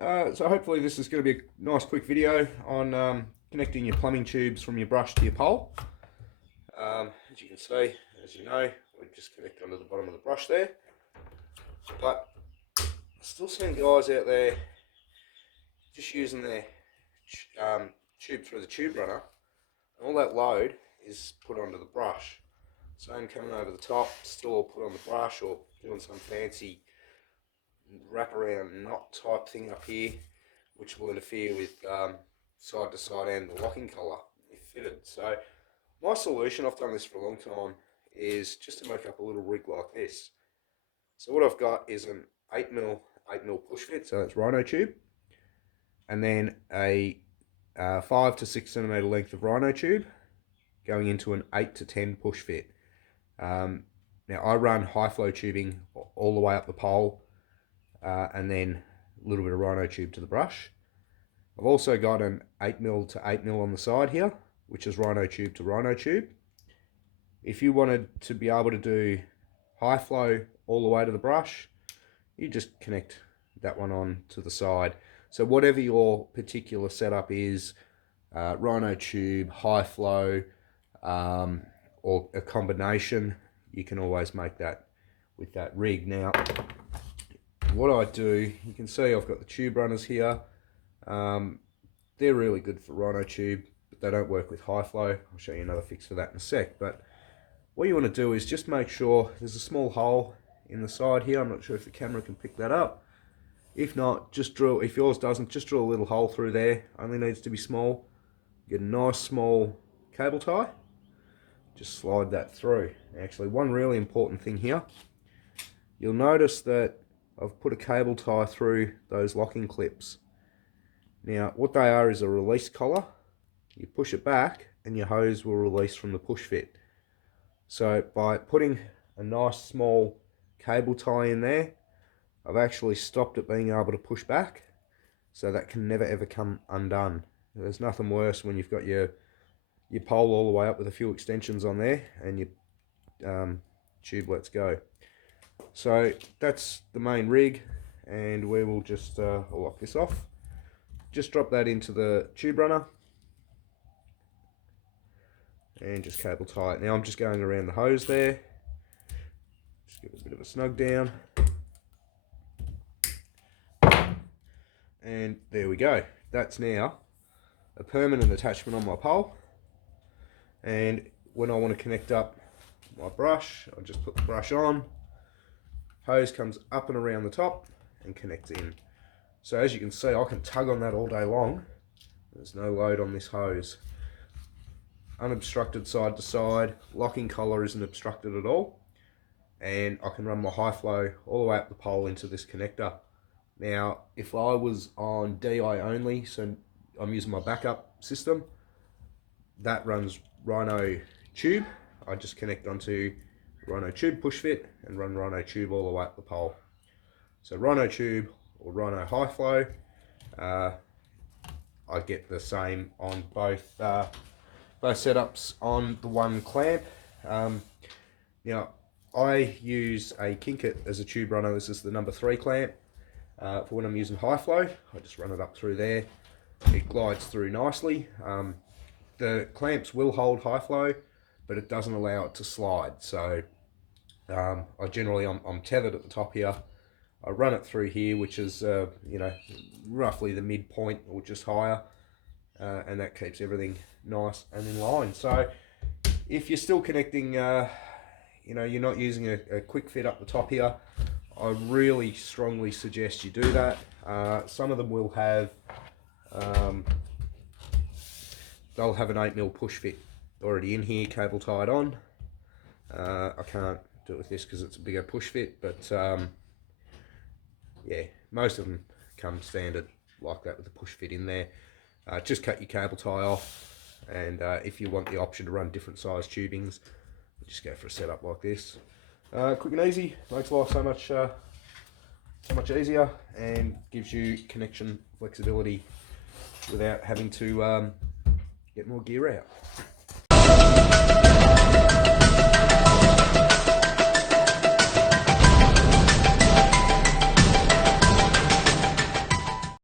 So hopefully this is going to be a nice quick video on connecting your plumbing tubes from your brush to your pole. As you can see, as you know, we just connect onto the bottom of the brush there. But I'm still seeing guys out there just using their tube through the tube runner, and all that load is put onto the brush. Same coming over the top, still put on the brush, or doing some fancy wraparound knot type thing up here, which will interfere with side to side and the locking collar if fitted. So my solution, I've done this for a long time, is just to make up a little rig like this. So what I've got is an 8mm push fit, so that's rhino tube, and then a 5 to 6 centimeter length of rhino tube going into an 8 to 10 push fit. Now I run high flow tubing all the way up the pole, and then a little bit of rhino tube to the brush. I've also got an 8mm to 8mm on the side here, which is rhino tube to rhino tube. If you wanted to be able to do high flow all the way to the brush, you just connect that one on to the side. So whatever your particular setup is, rhino tube, high flow, or a combination, you can always make that with that rig. Now, what I do, you can see I've got the tube runners here. They're really good for rhino tube, but they don't work with high flow. I'll show you another fix for that in a sec. But what you want to do is just make sure there's a small hole in the side here. I'm not sure if the camera can pick that up. If not, just drill, if yours doesn't, just drill a little hole through there. Only needs to be small. Get a nice small cable tie. Just slide that through. Actually, one really important thing here. You'll notice that I've put a cable tie through those locking clips. Now, what they are is a release collar. You push it back and your hose will release from the push fit. So by putting a nice small cable tie in there, I've actually stopped it being able to push back, so that can never ever come undone. There's nothing worse when you've got your pole all the way up with a few extensions on there and your tube lets go. So that's the main rig, and we will just lock this off. Just drop that into the tube runner and just cable tie it. Now I'm just going around the hose there. Just give it a bit of a snug down. And there we go. That's now a permanent attachment on my pole. And when I want to connect up my brush, I just put the brush on. Hose comes up and around the top and connects in. So as you can see, I can tug on that all day long. There's no load on this hose. Unobstructed side to side, locking collar isn't obstructed at all. And I can run my high flow all the way up the pole into this connector. Now, if I was on DI only, so I'm using my backup system, that runs rhino tube. I just connect onto rhino tube push fit and run rhino tube all the way up the pole. So rhino tube or rhino high flow, I get the same on both setups on the one clamp. Now I use a Kinkit as a tube runner. This is the number 3 clamp. For when I'm using high flow, I just run it up through there. It glides through nicely. The clamps will hold high flow, but it doesn't allow it to slide. So I generally, I'm tethered at the top here. I run it through here, which is you know, roughly the midpoint or just higher, and that keeps everything nice and in line. So if you're still connecting, you know, you're not using a quick fit up the top here, I really strongly suggest you do that. Some of them will have, they'll have an 8mm push fit already in here, cable tied on. I can't do it with this because it's a bigger push fit, but yeah, most of them come standard like that with the push fit in there. Just cut your cable tie off, and if you want the option to run different size tubings, just go for a setup like this. Quick and easy, makes life so much easier, and gives you connection flexibility without having to get more gear out.